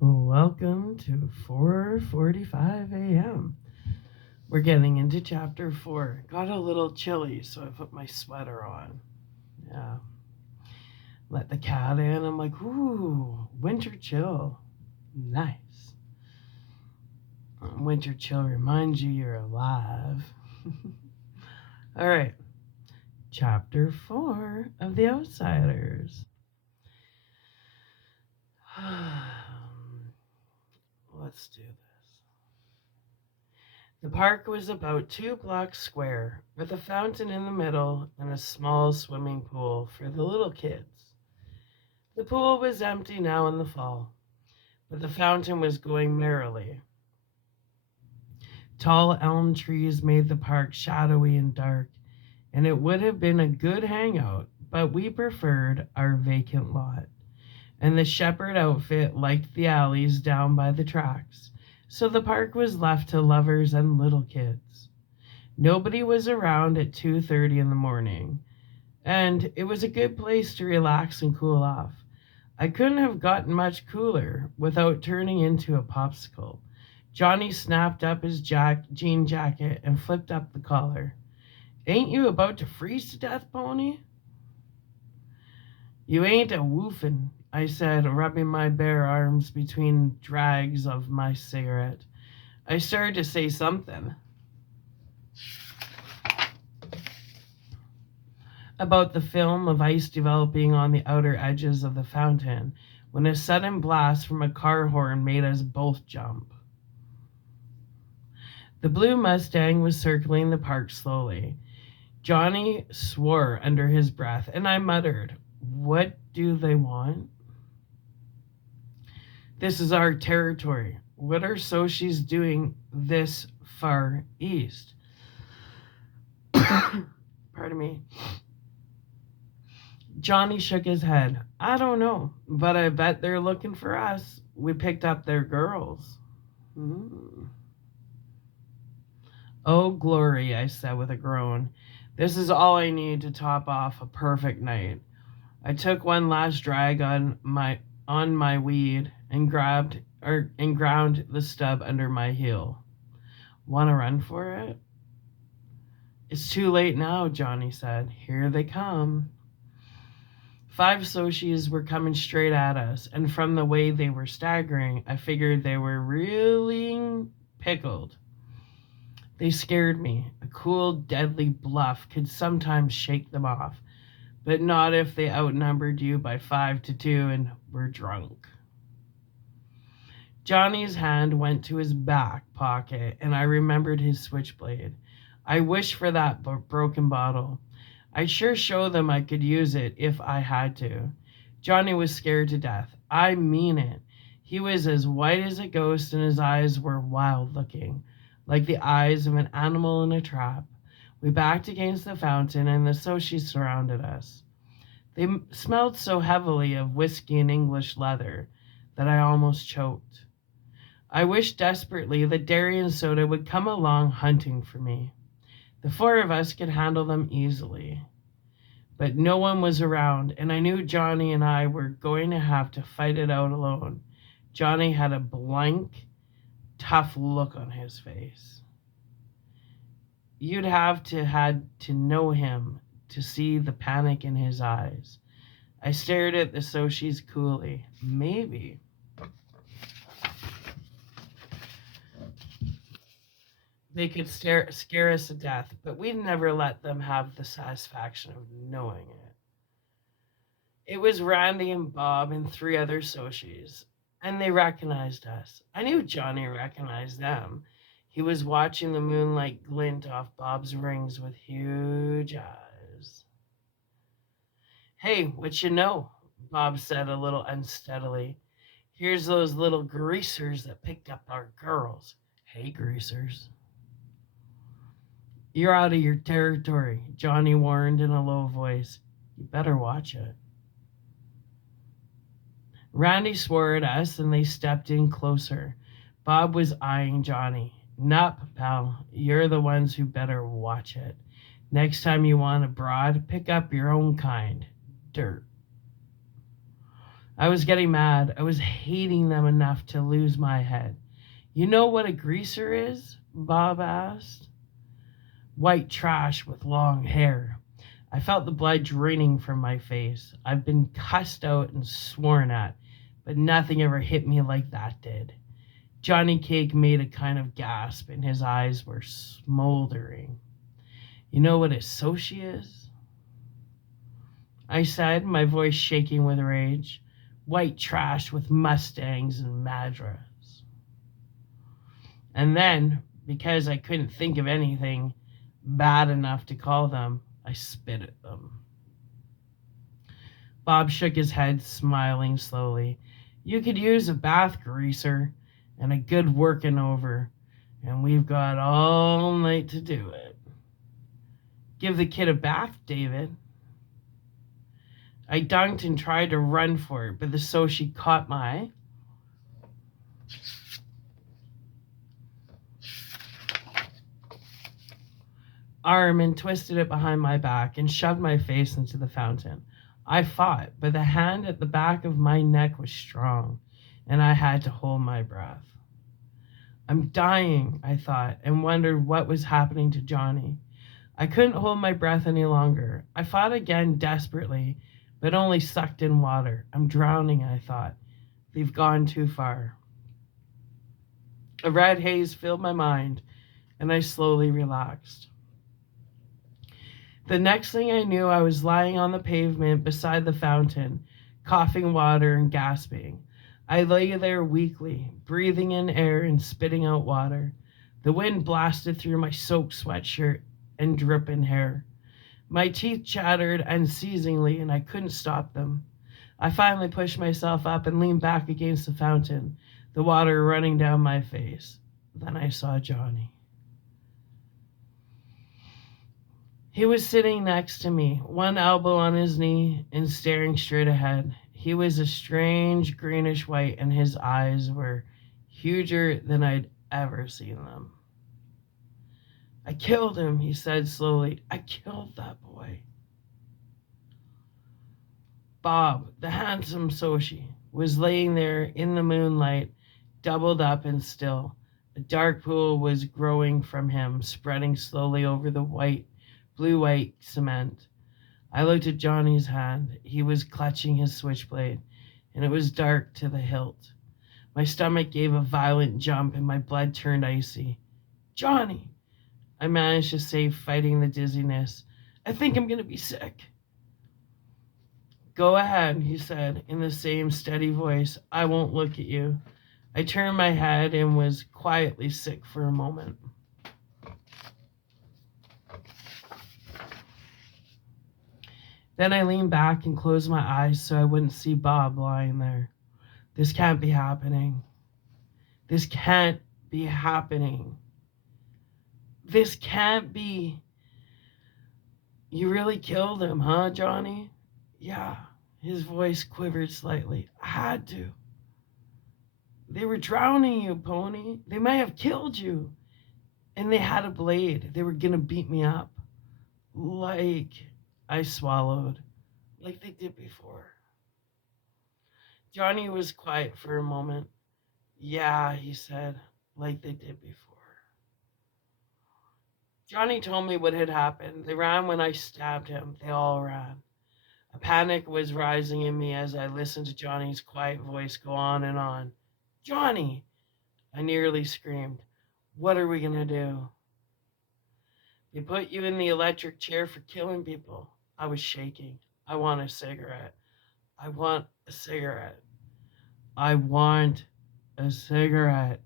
Welcome to 4:45 a.m. We're getting into chapter 4. Got a little chilly, so I put my sweater on. Yeah. Let the cat in. I'm like, ooh, winter chill. Nice. Winter chill reminds you you're alive. All right. Chapter 4 of The Outsiders. Let's do this. The park was about 2 blocks square, with a fountain in the middle and a small swimming pool for the little kids. The pool was empty now in the fall, but the fountain was going merrily. Tall elm trees made the park shadowy and dark, and it would have been a good hangout, but we preferred our vacant lot. And the shepherd outfit liked the alleys down by the tracks, so the park was left to lovers and little kids. Nobody was around at 2:30 in the morning, and it was a good place to relax and cool off. I couldn't have gotten much cooler without turning into a popsicle. Johnny snapped up his jean jacket and flipped up the collar. Ain't you about to freeze to death, Pony? You ain't a woofin', I said, rubbing my bare arms between drags of my cigarette. I started to say something about the film of ice developing on the outer edges of the fountain when a sudden blast from a car horn made us both jump. The blue Mustang was circling the park slowly. Johnny swore under his breath, and I muttered, "What do they want?" "This is our territory. What are Soshis doing this far east?" Pardon me. Johnny shook his head. "I don't know, but I bet they're looking for us. We picked up their girls." Mm. "Oh, glory," I said with a groan. "This is all I need to top off a perfect night." I took one last drag on my weed and ground the stub under my heel. "Want to run for it?" "It's too late now," Johnny said. "Here they come." 5 Soshis were coming straight at us, and from the way they were staggering, I figured they were really pickled. They scared me. A cool, deadly bluff could sometimes shake them off, but not if they outnumbered you by 5-2 and were drunk. Johnny's hand went to his back pocket, and I remembered his switchblade. I wished for that broken bottle. I'd sure show them I could use it if I had to. Johnny was scared to death. I mean it. He was as white as a ghost, and his eyes were wild looking, like the eyes of an animal in a trap. We backed against the fountain, and the Soshis surrounded us. They smelled so heavily of whiskey and English leather that I almost choked. I wished desperately that Darien Soda would come along hunting for me. The 4 of us could handle them easily. But no one was around, and I knew Johnny and I were going to have to fight it out alone. Johnny had a blank, tough look on his face. You'd have had to know him to see the panic in his eyes. I stared at the Soshis coolly. Maybe they could scare us to death, but we'd never let them have the satisfaction of knowing it. It was Randy and Bob and 3 other Soshis, and they recognized us. I knew Johnny recognized them. He was watching the moonlight glint off Bob's rings with huge eyes. "Hey, what you know?" Bob said a little unsteadily. "Here's those little greasers that picked up our girls." "Hey, greasers." "You're out of your territory," Johnny warned in a low voice. "You better watch it." Randy swore at us, and they stepped in closer. Bob was eyeing Johnny. "Nup, pal, you're the ones who better watch it. Next time you want a broad, pick up your own kind. Dirt." I was getting mad. I was hating them enough to lose my head. You know what a greaser is? Bob asked. White trash with long hair. I felt the blood draining from my face. I've been cussed out and sworn at, but nothing ever hit me like that did. Johnny Cake made a kind of gasp, and his eyes were smoldering. You know what a Sochi is? I said, my voice shaking with rage. White trash with Mustangs and Madras. And then, because I couldn't think of anything bad enough to call them, I spit at them. Bob shook his head, smiling slowly. You could use a bath greaser and a good working over, and we've got all night to do it. Give the kid a bath, David. I dunked and tried to run for it, but the Sochi caught my arm and twisted it behind my back and shoved my face into the fountain. I fought, but the hand at the back of my neck was strong, and I had to hold my breath. I'm dying, I thought, and wondered what was happening to Johnny. I couldn't hold my breath any longer. I fought again desperately, but only sucked in water. I'm drowning, I thought. They've gone too far. A red haze filled my mind, and I slowly relaxed. The next thing I knew, I was lying on the pavement beside the fountain, coughing water and gasping. I lay there weakly, breathing in air and spitting out water. The wind blasted through my soaked sweatshirt and dripping hair. My teeth chattered unceasingly, and I couldn't stop them. I finally pushed myself up and leaned back against the fountain, the water running down my face. Then I saw Johnny. He was sitting next to me, one elbow on his knee and staring straight ahead. He was a strange greenish white, and his eyes were huger than I'd ever seen them. I killed him, he said slowly. I killed that boy. Bob, the handsome Sochi, was laying there in the moonlight, doubled up and still. A dark pool was growing from him, spreading slowly over the blue-white cement. I looked at Johnny's hand. He was clutching his switchblade, and it was dark to the hilt. My stomach gave a violent jump, and my blood turned icy. Johnny, I managed to say, fighting the dizziness. I think I'm going to be sick. Go ahead, he said, in the same steady voice. I won't look at you. I turned my head and was quietly sick for a moment. Then I leaned back and closed my eyes so I wouldn't see Bob lying there. This can't be happening. This can't be happening. This can't be. You really killed him, huh, Johnny? Yeah. His voice quivered slightly. I had to. They were drowning you, Pony. They might have killed you. And they had a blade. They were gonna beat me up. I swallowed, like they did before. Johnny was quiet for a moment. Yeah, he said, like they did before. Johnny told me what had happened. They ran when I stabbed him. They all ran. A panic was rising in me as I listened to Johnny's quiet voice go on and on. Johnny! I nearly screamed. What are we going to do? They put you in the electric chair for killing people. I was shaking. I want a cigarette. I want a cigarette. I want a cigarette.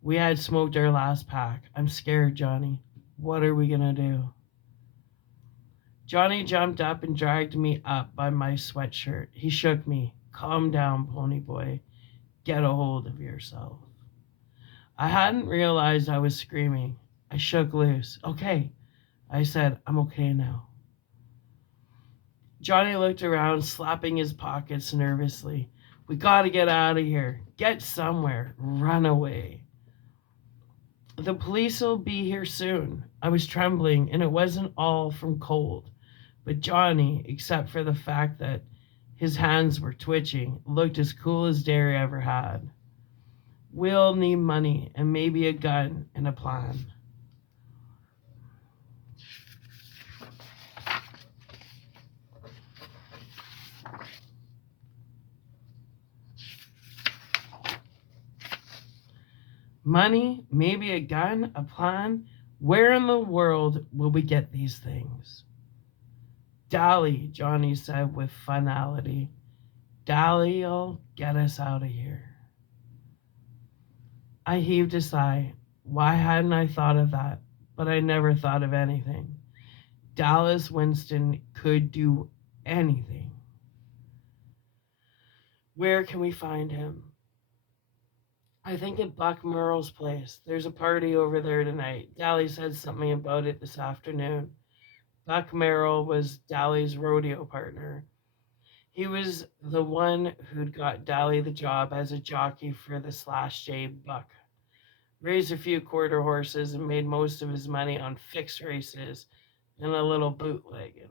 We had smoked our last pack. I'm scared, Johnny. What are we going to do? Johnny jumped up and dragged me up by my sweatshirt. He shook me. Calm down, Pony Boy. Get a hold of yourself. I hadn't realized I was screaming. I shook loose. Okay, I said, I'm okay now. Johnny looked around, slapping his pockets nervously. We gotta get out of here. Get somewhere. Run away. The police will be here soon. I was trembling, and it wasn't all from cold. But Johnny, except for the fact that His hands were twitching, looked as cool as Derry ever had. We'll need money and maybe a gun and a plan. Money, maybe a gun, a plan. Where in the world will we get these things? Dolly, Johnny said with finality. Dolly'll get us out of here. I heaved a sigh. Why hadn't I thought of that? But I never thought of anything. Dallas Winston could do anything. Where can we find him? I think at Buck Merle's place. There's a party over there tonight. Dally said something about it this afternoon. Buck Merle was Dally's rodeo partner. He was the one who'd got Dally the job as a jockey for the Slash J Buck. Raised a few quarter horses and made most of his money on fixed races and a little bootlegging.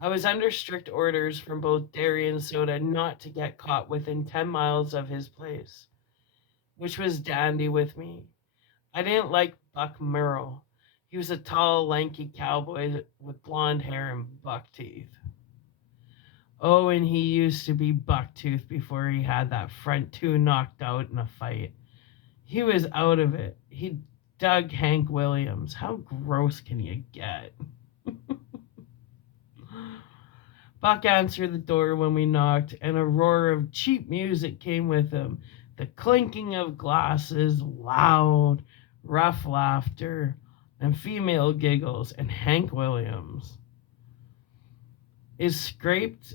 I was under strict orders from both Derry and Soda not to get caught within 10 miles of his place, which was dandy with me. I didn't like Buck Merle. He was a tall, lanky cowboy with blonde hair and buck teeth. Oh, and he used to be bucktooth before he had that front two knocked out in a fight. He was out of it. He dug Hank Williams. How gross can you get? Buck answered the door when we knocked, and a roar of cheap music came with him. The clinking of glasses, loud, rough laughter, and female giggles, and Hank Williams is scraped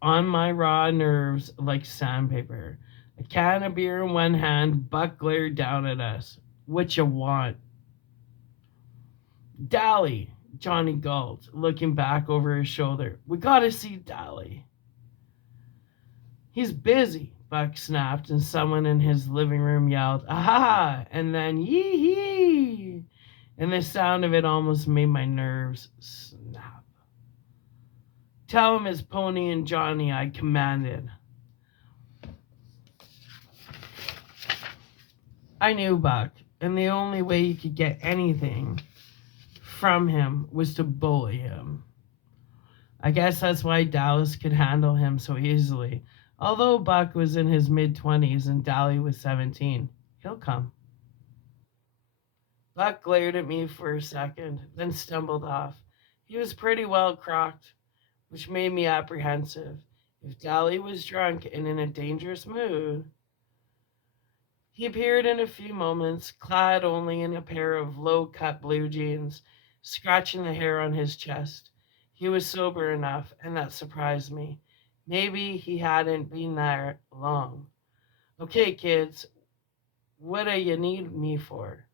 on my raw nerves like sandpaper. A can of beer in one hand, Buck glared down at us. What you want? Dally, Johnny gulped, looking back over his shoulder. We gotta see Dally. He's busy, Buck snapped, and someone in his living room yelled, aha, and then yee-hee. And the sound of it almost made my nerves snap. Tell him it's Pony and Johnny, I commanded. I knew Buck, and the only way you could get anything from him was to bully him. I guess that's why Dallas could handle him so easily. Although Buck was in his mid-20s and Dally was 17, he'll come. Buck glared at me for a second, then stumbled off. He was pretty well crocked, which made me apprehensive. If Dally was drunk and in a dangerous mood. He appeared in a few moments, clad only in a pair of low-cut blue jeans, scratching the hair on his chest. He was sober enough, and that surprised me. Maybe he hadn't been there long. Okay, kids, what do you need me for?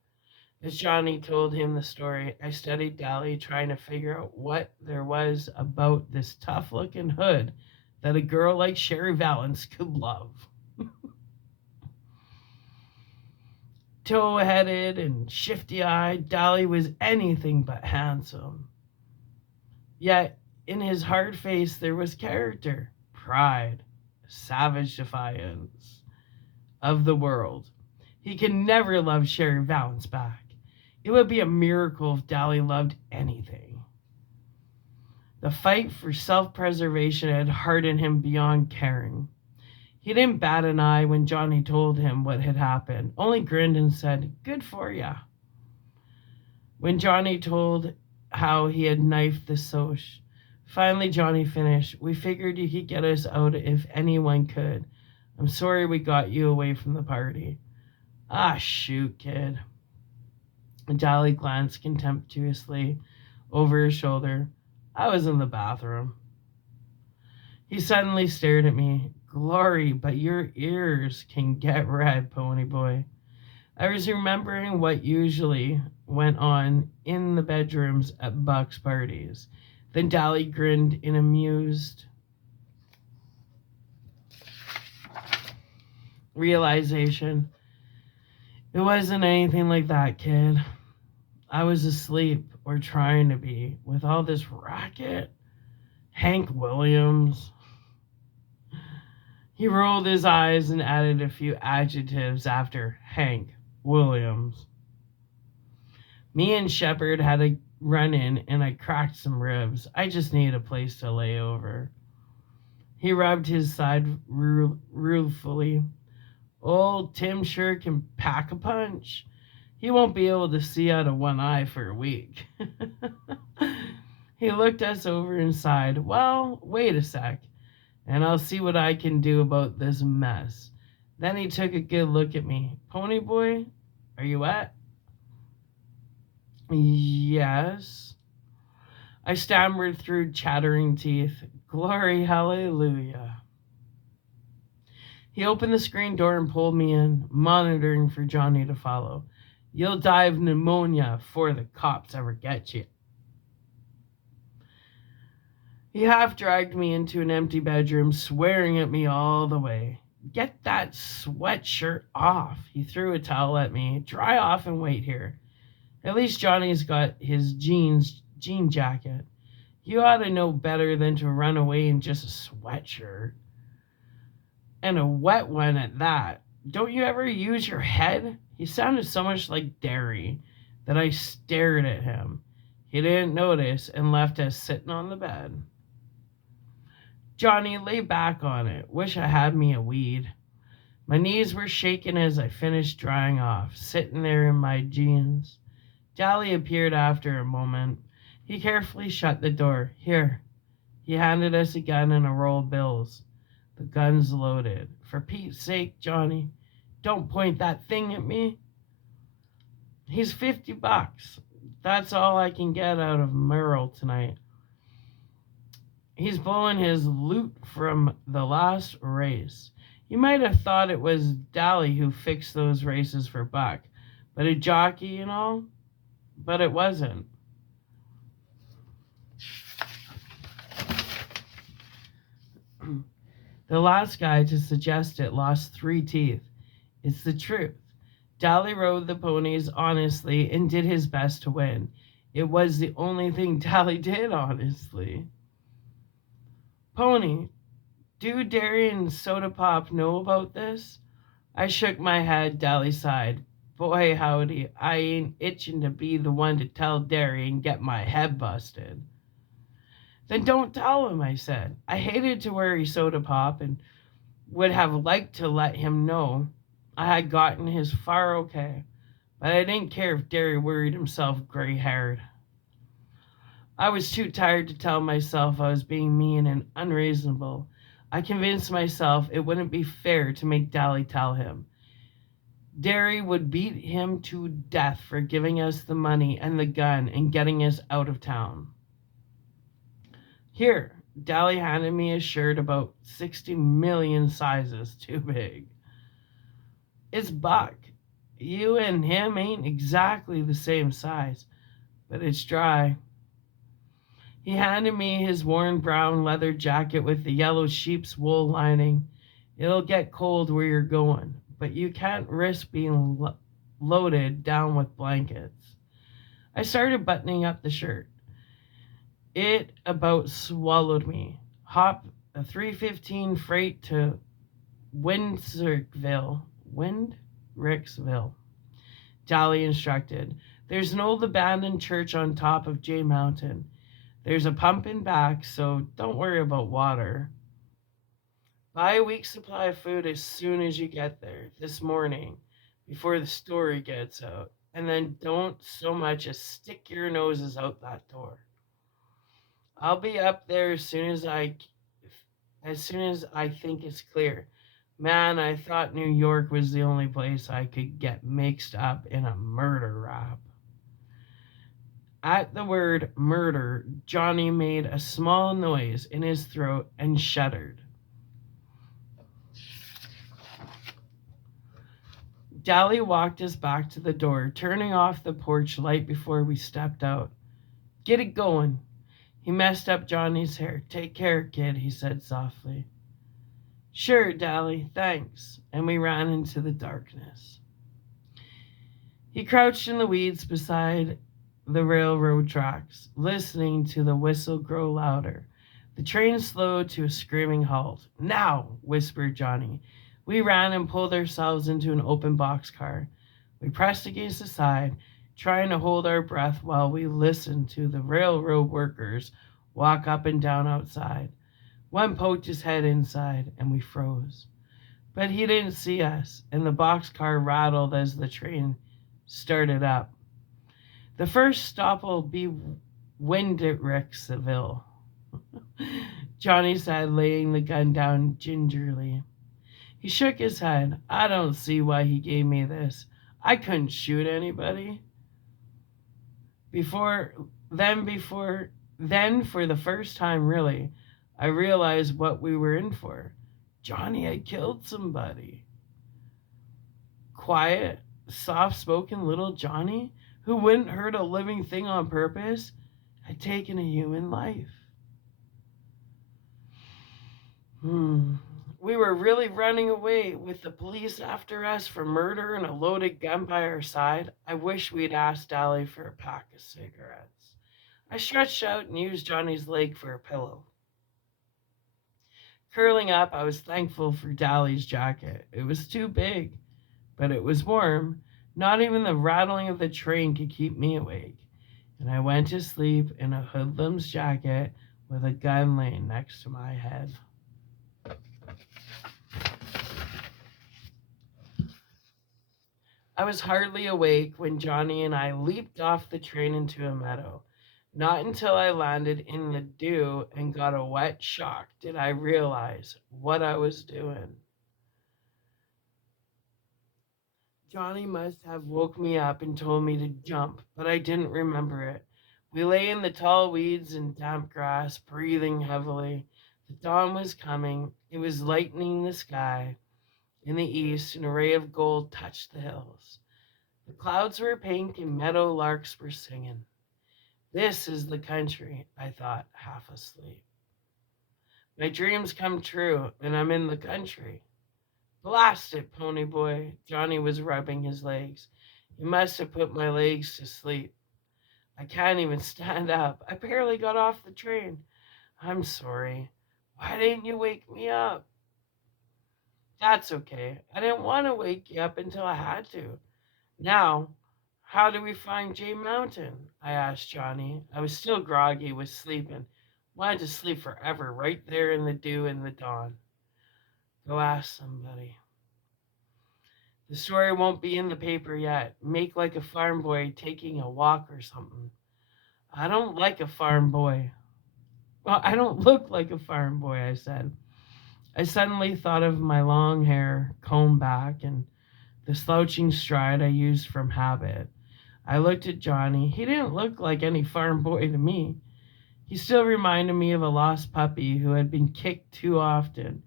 As Johnny told him the story, I studied Dally, trying to figure out what there was about this tough-looking hood that a girl like Sherry Valance could love. Tow-headed and shifty-eyed, Dally was anything but handsome. Yet, in his hard face there was character, pride, savage defiance of the world. He could never love Sherry Valance back. It would be a miracle if Dally loved anything. The fight for self-preservation had hardened him beyond caring. He didn't bat an eye when Johnny told him what had happened, only grinned and said, good for ya. When Johnny told how he had knifed the Soch, finally Johnny finished. We figured you could get us out if anyone could. I'm sorry we got you away from the party. Ah, shoot, kid. Dally glanced contemptuously over his shoulder. I was in the bathroom. He suddenly stared at me. Glory, but your ears can get red, Pony Boy. I was remembering what usually went on in the bedrooms at Buck's parties. Then Dally grinned in amused realization. It wasn't anything like that, kid. I was asleep, or trying to be, with all this racket. Hank Williams. He rolled his eyes and added a few adjectives after Hank Williams. Me and Shepard had a run in and I cracked some ribs. I just need a place to lay over. He rubbed his side ruefully. Old Tim sure can pack a punch. He won't be able to see out of one eye for a week. He looked us over and sighed. Well, wait a sec, and I'll see what I can do about this mess. Then he took a good look at me. Pony boy, are you wet? Yes. I stammered through chattering teeth. Glory, hallelujah. He opened the screen door and pulled me in, monitoring for Johnny to follow. You'll die of pneumonia before the cops ever get you. He half dragged me into an empty bedroom, swearing at me all the way. Get that sweatshirt off. He threw a towel at me. Dry off and wait here. At least Johnny's got his jean jacket. You ought to know better than to run away in just a sweatshirt. And a wet one at that. Don't you ever use your head? He sounded so much like Derry that I stared at him. He didn't notice and left us sitting on the bed. Johnny, lay back on it. Wish I had me a weed. My knees were shaking as I finished drying off, sitting there in my jeans. Dally appeared after a moment. He carefully shut the door. Here. He handed us a gun and a roll of bills. The gun's loaded. For Pete's sake, Johnny, don't point that thing at me. He's $50. That's all I can get out of Merle tonight. He's blowing his loot from the last race. You might have thought it was Dally who fixed those races for Buck, but a jockey and all, but it wasn't. The last guy to suggest it lost 3 teeth. It's the truth. Dally rode the ponies honestly and did his best to win. It was the only thing Dally did honestly. Pony, do Derry and Soda Pop know about this? I shook my head. Dally sighed. Boy, howdy, I ain't itching to be the one to tell Derry and get my head busted. Then don't tell him, I said. I hated to worry Soda Pop and would have liked to let him know I had gotten his far okay, but I didn't care if Derry worried himself gray-haired. I was too tired to tell myself I was being mean and unreasonable. I convinced myself it wouldn't be fair to make Dally tell him. Derry would beat him to death for giving us the money and the gun and getting us out of town. Here, Dally handed me a shirt about 60 million sizes too big. It's Buck. You and him ain't exactly the same size, but it's dry. He handed me his worn brown leather jacket with the yellow sheep's wool lining. It'll get cold where you're going, but you can't risk being loaded down with blankets. I started buttoning up the shirt. It about swallowed me. Hop a 315 freight to Windricksville. Dally instructed. There's an old abandoned church on top of J Mountain. There's a pump in back, so don't worry about water. Buy a week's supply of food as soon as you get there, this morning, before the story gets out. And then don't so much as stick your noses out that door. I'll be up there as soon as I think it's clear. Man, I thought New York was the only place I could get mixed up in a murder rap. At the word murder, Johnny made a small noise in his throat and shuddered. Dally walked us back to the door, turning off the porch light before we stepped out. Get it going. He messed up Johnny's hair. Take care, kid, he said softly. Sure, Dally, thanks. And we ran into the darkness. He crouched in the weeds beside the railroad tracks, listening to the whistle grow louder. The train slowed to a screaming halt. Now, whispered Johnny. We ran and pulled ourselves into an open boxcar. We pressed against the side, trying to hold our breath while we listened to the railroad workers walk up and down outside. One poked his head inside, and we froze. But he didn't see us, and the boxcar rattled as the train started up. The first stop will be Windricksville, Johnny said, laying the gun down gingerly. He shook his head. I don't see why he gave me this. I couldn't shoot anybody. Before then, for the first time really, I realized what we were in for. Johnny had killed somebody. Quiet, soft-spoken little Johnny, who wouldn't hurt a living thing on purpose, had taken a human life. We were really running away with the police after us for murder and a loaded gun by our side. I wish we'd asked Dolly for a pack of cigarettes. I stretched out and used Johnny's leg for a pillow. Curling up, I was thankful for Dolly's jacket. It was too big, but it was warm. Not even the rattling of the train could keep me awake. And I went to sleep in a hoodlum's jacket with a gun laying next to my head. I was hardly awake when Johnny and I leaped off the train into a meadow. Not until I landed in the dew and got a wet shock did I realize what I was doing. Johnny must have woke me up and told me to jump, but I didn't remember it. We lay in the tall weeds and damp grass, breathing heavily. The dawn was coming. It was lightening the sky. In the east, an array of gold touched the hills. The clouds were pink and meadow larks were singing. This is the country, I thought, half asleep. My dreams come true, and I'm in the country. Blast it, pony boy. Johnny was rubbing his legs. You must have put my legs to sleep. I can't even stand up. I barely got off the train. I'm sorry. Why didn't you wake me up? That's okay. I didn't want to wake you up until I had to. Now, how do we find Jay Mountain? I asked Johnny. I was still groggy with sleeping. Wanted to sleep forever, right there in the dew and the dawn. Go ask somebody. The story won't be in the paper yet. Make like a farm boy taking a walk or something. I don't like a farm boy. Well, I don't look like a farm boy, I said. I suddenly thought of my long hair combed back and the slouching stride I used from habit. I looked at Johnny. He didn't look like any farm boy to me. He still reminded me of a lost puppy who had been kicked too often.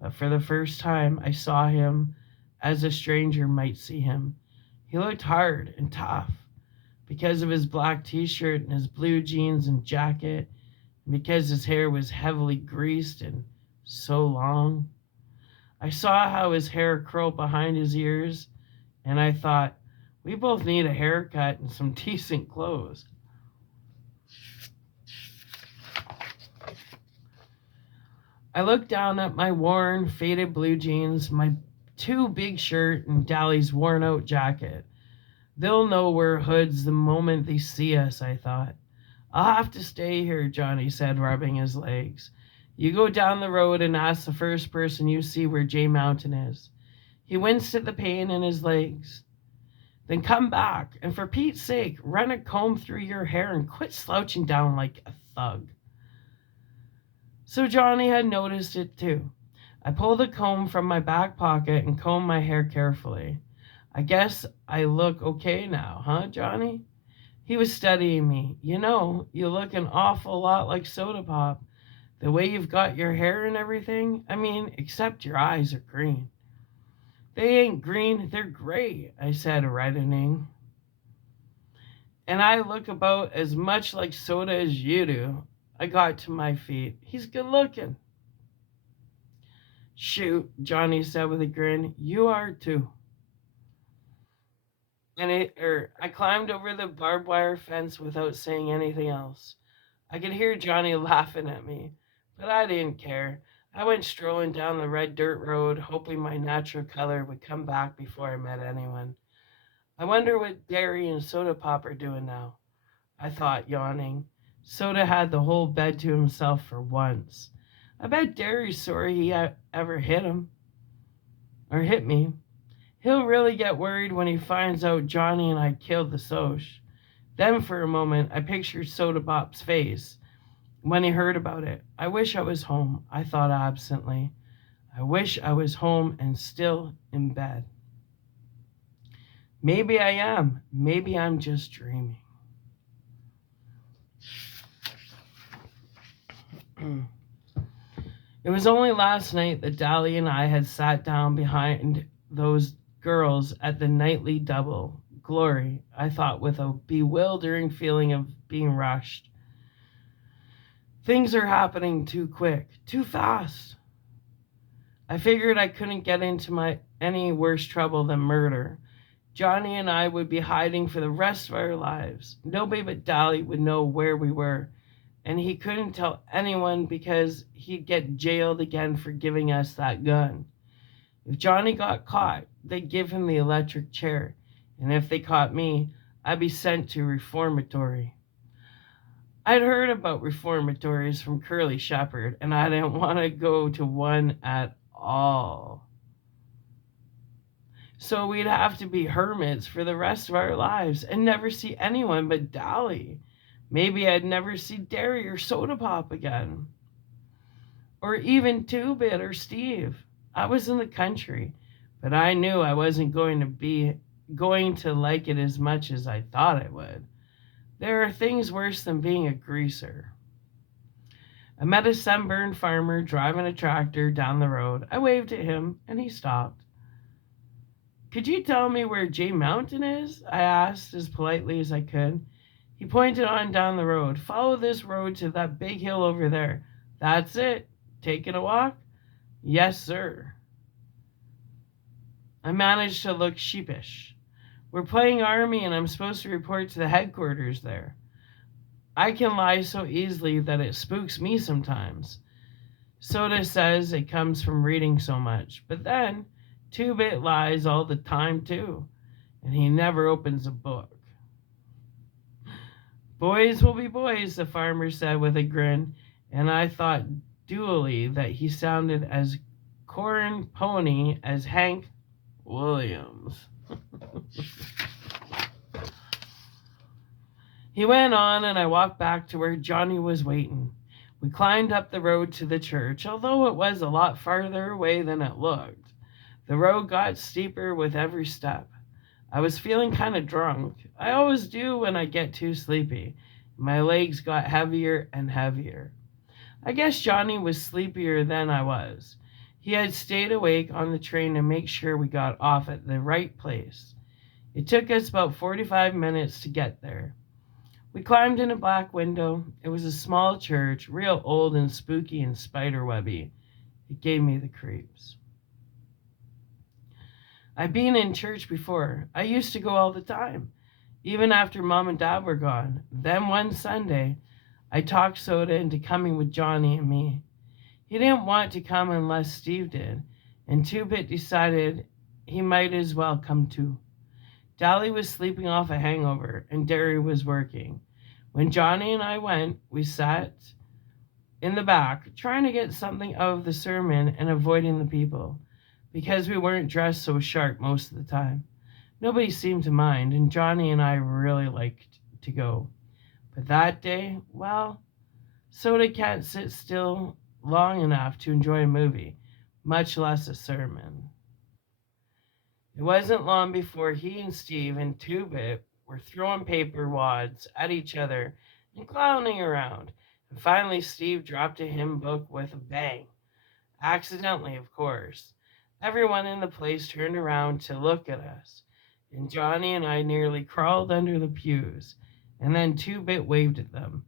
But for the first time, I saw him as a stranger might see him. He looked hard and tough because of his black t-shirt and his blue jeans and jacket, and because his hair was heavily greased and so long. I saw how his hair curled behind his ears, and I thought, we both need a haircut and some decent clothes. I looked down at my worn, faded blue jeans, my too big shirt, and Dolly's worn out jacket. They'll know we're hoods the moment they see us, I thought. I'll have to stay here, Johnny said, rubbing his legs. You go down the road and ask the first person you see where Jay Mountain is. He winced at the pain in his legs. Then come back, and for Pete's sake, run a comb through your hair and quit slouching down like a thug. So Johnny had noticed it too. I pulled a comb from my back pocket and combed my hair carefully. I guess I look okay now, huh, Johnny? He was studying me. You know, you look an awful lot like Soda Pop. The way you've got your hair and everything. I mean, except your eyes are green. They ain't green, they're gray, I said, reddening. And I look about as much like Soda as you do. I got to my feet. He's good looking. Shoot, Johnny said with a grin. You are too. I climbed over the barbed wire fence without saying anything else. I could hear Johnny laughing at me, But I didn't care. I went strolling down the red dirt road, hoping my natural color would come back before I met anyone. I wonder what Derry and Soda Pop are doing now, I thought, yawning. Soda had the whole bed to himself for once. I bet Derry's sorry he ever hit him, or hit me. He'll really get worried when he finds out Johnny and I killed the Soch. Then for a moment I pictured Soda Pop's face when he heard about it. I wish I was home, I thought absently. I wish I was home and still in bed. Maybe I am. Maybe I'm just dreaming. It was only last night that Dally and I had sat down behind those girls at the nightly double. Glory, I thought with a bewildering feeling of being rushed. Things are happening too quick, too fast. I figured I couldn't get into any worse trouble than murder. Johnny and I would be hiding for the rest of our lives. Nobody but Dally would know where we were, and he couldn't tell anyone because he'd get jailed again for giving us that gun. If Johnny got caught, they'd give him the electric chair, and if they caught me, I'd be sent to reformatory. I'd heard about reformatories from Curly Shepherd, and I didn't want to go to one at all. So we'd have to be hermits for the rest of our lives and never see anyone but Dolly. Maybe I'd never see Derry or Soda Pop again. Or even Two Bit or Steve. I was in the country, but I knew I wasn't going to like it as much as I thought I would. There are things worse than being a greaser. I met a sunburned farmer driving a tractor down the road. I waved at him, and he stopped. Could you tell me where Jay Mountain is? I asked as politely as I could. He pointed on down the road. Follow this road to that big hill over there. That's it. Taking a walk? Yes, sir. I managed to look sheepish. We're playing army and I'm supposed to report to the headquarters there. I can lie so easily that it spooks me sometimes. Soda says it comes from reading so much, but then Two Bit lies all the time too, and he never opens a book. Boys will be boys, the farmer said with a grin, and I thought dually that he sounded as corn pony as Hank Williams. He went on, and I walked back to where Johnny was waiting. We climbed up the road to the church, although it was a lot farther away than it looked. The road got steeper with every step. I was feeling kind of drunk. I always do when I get too sleepy. My legs got heavier and heavier. I guess Johnny was sleepier than I was. He had stayed awake on the train to make sure we got off at the right place. It took us about 45 minutes to get there. We climbed in a black window. It was a small church, real old and spooky and spiderwebby. It gave me the creeps. I've been in church before. I used to go all the time, even after Mom and Dad were gone. Then one Sunday, I talked Soda into coming with Johnny and me. He didn't want to come unless Steve did, and Two Bit decided he might as well come too. Dally was sleeping off a hangover, and Derry was working. When Johnny and I went, we sat in the back, trying to get something out of the sermon and avoiding the people, because we weren't dressed so sharp most of the time. Nobody seemed to mind, and Johnny and I really liked to go. But that day, well, Soda can't sit still long enough to enjoy a movie, much less a sermon. It wasn't long before he and Steve and Two Bit were throwing paper wads at each other and clowning around. And finally, Steve dropped a hymn book with a bang. Accidentally, of course. Everyone in the place turned around to look at us, and Johnny and I nearly crawled under the pews, and then Two Bit waved at them.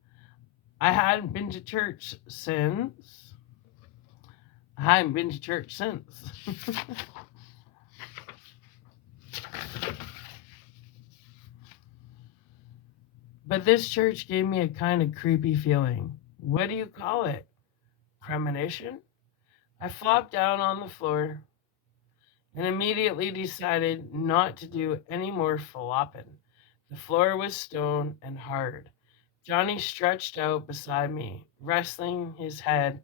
I hadn't been to church since. But this church gave me a kind of creepy feeling. What do you call it? premonition? I flopped down on the floor and immediately decided not to do any more flopping. The floor was stone and hard. Johnny stretched out beside me, resting his head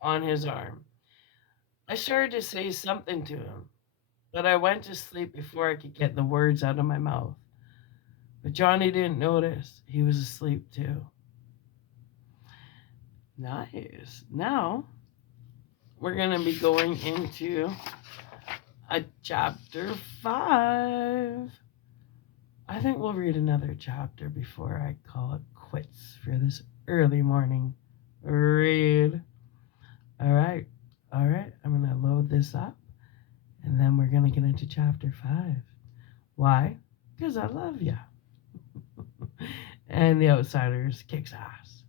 on his arm. I started to say something to him, but I went to sleep before I could get the words out of my mouth. But Johnny didn't notice. He was asleep too. Nice. Now we're going to be going into a chapter 5. I think we'll read another chapter before I call it quits for this early morning read. All right. All right. I'm going to load this up and then we're going to get into chapter 5. Why? Because I love you. And The Outsiders kicks ass.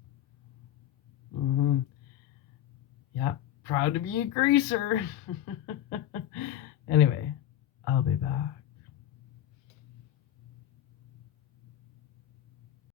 Yeah, proud to be a greaser. Anyway, I'll be back.